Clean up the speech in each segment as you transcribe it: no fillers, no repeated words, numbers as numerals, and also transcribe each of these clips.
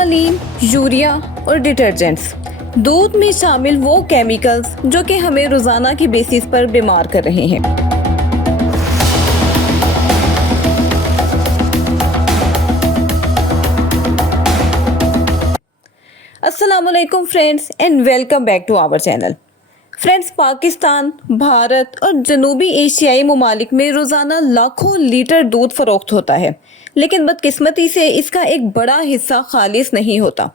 Formalin, urea और detergents दूध में शामिल वो केमिकल्स जो कि हमें रोजाना की बेसिस पर बीमार कर रहे हैं। अस्सलाम वालेकुम friends and welcome back to our channel. Friends, Pakistan, Bharat और जनूबी एशियाई ममालिक में रोज़ाना लाखों लीटर दूध फरोख्त होता है, लेकिन बदकिस्मती से इसका एक बड़ा हिस्सा खालिस नहीं होता।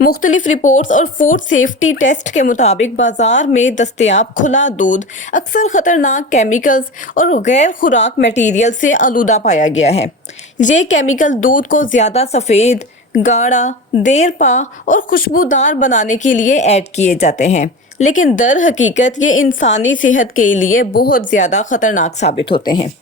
मुख्तलिफ रिपोर्ट्स और फूड सेफ्टी टेस्ट के मुताबिक बाजार में दस्तयाब खुला दूध अक्सर ख़तरनाक केमिकल्स और गैर खुराक मटीरियल से आलूदा पाया गया है। ये केमिकल दूध को ज़्यादा सफ़ेद, गाढ़ा, देर पा और खुशबूदार बनाने के लिए ऐड किए जाते हैं, लेकिन दर हकीकत ये इंसानी सेहत के लिए बहुत ज़्यादा ख़तरनाक साबित होते हैं।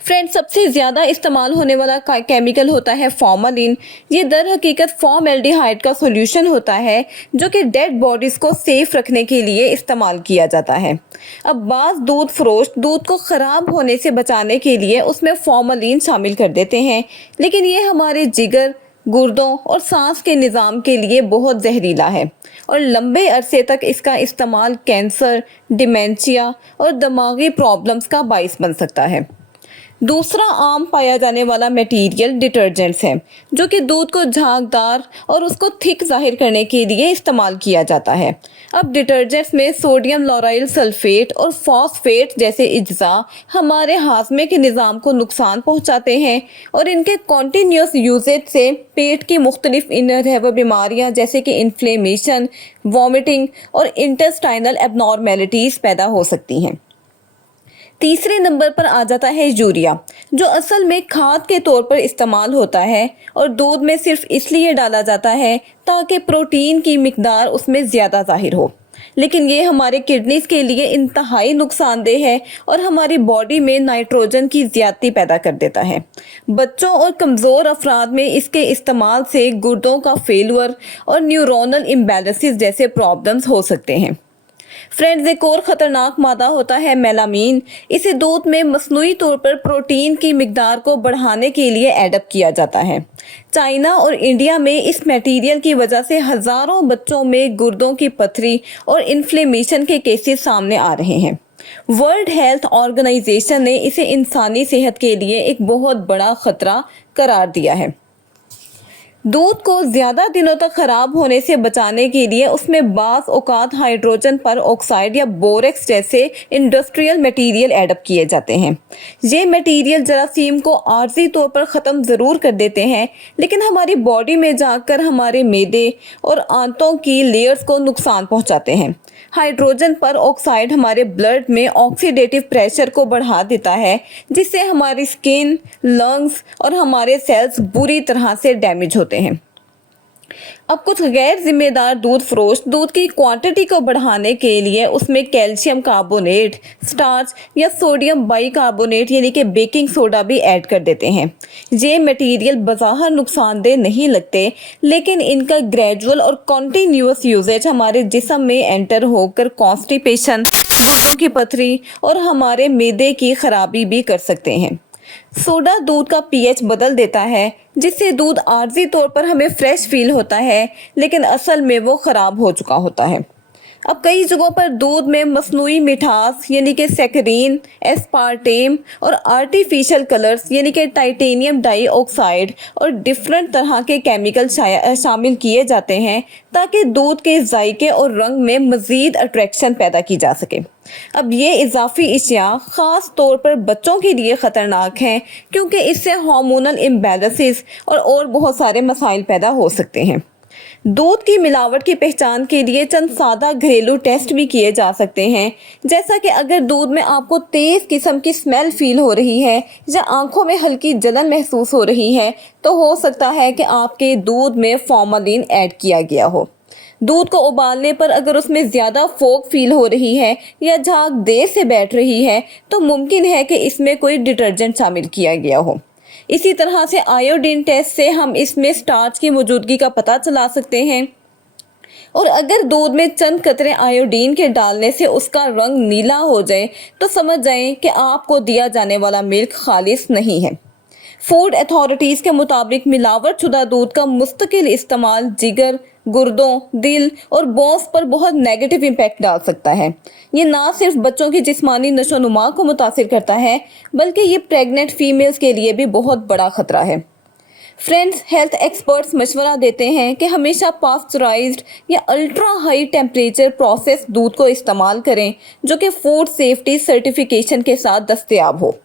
फ्रेंड्स, सबसे ज़्यादा इस्तेमाल होने वाला केमिकल होता है फॉर्मालिन। ये दर हकीकत फॉर्मल्डिहाइड का सॉल्यूशन होता है जो कि डेड बॉडीज़ को सेफ रखने के लिए इस्तेमाल किया जाता है। अब बाज़ दूध फरोश दूध को ख़राब होने से बचाने के लिए उसमें फॉर्मालिन शामिल कर देते हैं, लेकिन ये हमारे जिगर, गुर्दों और सांस के निज़ाम के लिए बहुत जहरीला है और लंबे अरसे तक इसका इस्तेमाल कैंसर, डिमेंशिया और दिमागी प्रॉब्लम्स का बाइस बन सकता है। दूसरा आम पाया जाने वाला मटेरियल डिटर्जेंट्स है, जो कि दूध को झागदार और उसको थिक जाहिर करने के लिए इस्तेमाल किया जाता है। अब डिटर्जेंट्स में सोडियम लॉराइल सल्फेट और फॉस्फेट जैसे अज्जा हमारे हाजमे के निज़ाम को नुकसान पहुंचाते हैं और इनके कॉन्टीन्यूस यूजेज से पेट की मुख्तलिफ इनर बीमारियां जैसे कि इन्फ्लेमेशन, वॉमिटिंग और इंटेस्टाइनल एबनॉर्मेलिटीज़ पैदा हो सकती हैं। तीसरे नंबर पर आ जाता है यूरिया, जो असल में खाद के तौर पर इस्तेमाल होता है और दूध में सिर्फ इसलिए डाला जाता है ताकि प्रोटीन की मिकदार उसमें ज़्यादा जाहिर हो, लेकिन ये हमारे किडनीज के लिए इंतहाई नुकसानदेह है और हमारी बॉडी में नाइट्रोजन की ज़्यादती पैदा कर देता है। बच्चों और कमज़ोर अफराद में इसके इस्तेमाल से गुर्दों का फेलुअर और न्यूरोनल इम्बैलेंसेस जैसे प्रॉब्लम्स हो सकते हैं। फ्रेंड्स, एक और ख़तरनाक मादा होता है मेलामीन। इसे दूध में मसनूई तौर पर प्रोटीन की मिकदार को बढ़ाने के लिए एडप्ट किया जाता है। चाइना और इंडिया में इस मटेरियल की वजह से हज़ारों बच्चों में गुर्दों की पथरी और इन्फ्लेमेशन के केसेस सामने आ रहे हैं। वर्ल्ड हेल्थ ऑर्गेनाइजेशन ने इसे इंसानी सेहत के लिए एक बहुत बड़ा ख़तरा करार दिया है। दूध को ज़्यादा दिनों तक ख़राब होने से बचाने के लिए उसमें बाज़ औक़ात हाइड्रोजन पर ऑक्साइड या बोरेक्स जैसे इंडस्ट्रियल मटेरियल एडप्ट किए जाते हैं। ये मटेरियल जरासीम को आर्जी तौर पर ख़त्म ज़रूर कर देते हैं, लेकिन हमारी बॉडी में जाकर हमारे मैदे और आंतों की लेयर्स को नुकसान पहुँचाते हैं। हाइड्रोजन पर ऑक्साइड हमारे ब्लड में ऑक्सीडेटिव प्रेशर को बढ़ा देता है, जिससे हमारी स्किन, लंग्स और हमारे सेल्स बुरी तरह से डैमेज होते हैं। अब कुछ गैर जिम्मेदार दूध फरोश दूध की क्वांटिटी को बढ़ाने के लिए उसमें कैल्शियम कार्बोनेट, स्टार्च या सोडियम बाइकार्बोनेट यानी कि बेकिंग सोडा भी ऐड कर देते हैं। ये मटेरियल बज़ाहिर नुकसानदेह नहीं लगते, लेकिन इनका ग्रेजुअल और कॉन्टीन्यूअस यूजेज हमारे जिस्म में एंटर होकर कॉन्स्टिपेशन, गुर्दों की पथरी और हमारे मैदे की खराबी भी कर सकते हैं। सोडा दूध का पीएच बदल देता है, जिससे दूध आर्जी तौर पर हमें फ्रेश फील होता है, लेकिन असल में वो ख़राब हो चुका होता है। अब कई जगहों पर दूध में मसनूई मिठास यानी कि सैकरीन, एस्पार्टेम और आर्टिफिशियल कलर्स यानी कि टाइटेनियम डाइऑक्साइड और डिफरेंट तरह के केमिकल शामिल किए जाते हैं ताकि दूध के जायके और रंग में मज़ीद अट्रैक्शन पैदा की जा सके। अब ये इजाफी अशिया ख़ास तौर पर बच्चों के लिए ख़तरनाक हैं, क्योंकि इससे हार्मोनल इम्बैलेंसेस और बहुत सारे मसाइल पैदा हो सकते हैं। दूध की मिलावट की पहचान के लिए चंद सादा घरेलू टेस्ट भी किए जा सकते हैं, जैसा कि अगर दूध में आपको तेज़ किस्म की स्मेल फील हो रही है या आंखों में हल्की जलन महसूस हो रही है, तो हो सकता है कि आपके दूध में फॉर्मालिन ऐड किया गया हो। दूध को उबालने पर अगर उसमें ज़्यादा फोक फील हो रही है या झाग देर से बैठ रही है, तो मुमकिन है कि इसमें कोई डिटर्जेंट शामिल किया गया हो। इसी तरह से आयोडीन टेस्ट से हम इसमें स्टार्च की मौजूदगी का पता चला सकते हैं, और अगर दूध में चंद कतरे आयोडीन के डालने से उसका रंग नीला हो जाए तो समझ जाएं कि आपको दिया जाने वाला मिल्क खालिस नहीं है। फूड अथॉरिटीज़ के मुताबिक मिलावट शुदा दूध का मुस्तकिल इस्तेमाल जिगर, गुर्दों, दिल और बोन्स पर बहुत नेगेटिव इम्पैक्ट डाल सकता है। ये ना सिर्फ बच्चों की जिस्मानी नशोनुमा को मुतासिर करता है, बल्कि ये प्रेग्नेंट फीमेल्स के लिए भी बहुत बड़ा खतरा है। फ्रेंड्स, हेल्थ एक्सपर्ट्स मशवरा देते हैं कि हमेशा पास्चराइज्ड या अल्ट्रा हाई टेम्परेचर प्रोसेस दूध को इस्तेमाल करें, जो कि फूड सेफ्टी सर्टिफिकेशन के साथ दस्तयाब हो।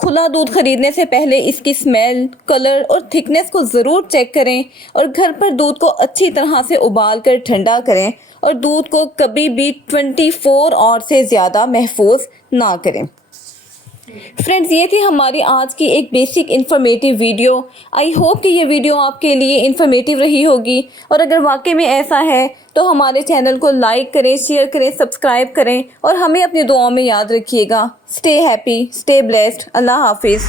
खुला दूध खरीदने से पहले इसकी स्मेल, कलर और थिकनेस को ज़रूर चेक करें और घर पर दूध को अच्छी तरह से उबाल कर ठंडा करें और दूध को कभी भी 24 आवर से ज़्यादा महफूज ना करें। फ्रेंड्स, ये थी हमारी आज की एक basic informative video. I hope कि ये वीडियो आपके लिए इन्फॉर्मेटिव रही होगी, और अगर वाकई में ऐसा है तो हमारे चैनल को लाइक करें, शेयर करें, सब्सक्राइब करें और हमें अपनी दुआओं में याद रखिएगा। Stay happy, stay blessed. अल्लाह हाफिज़।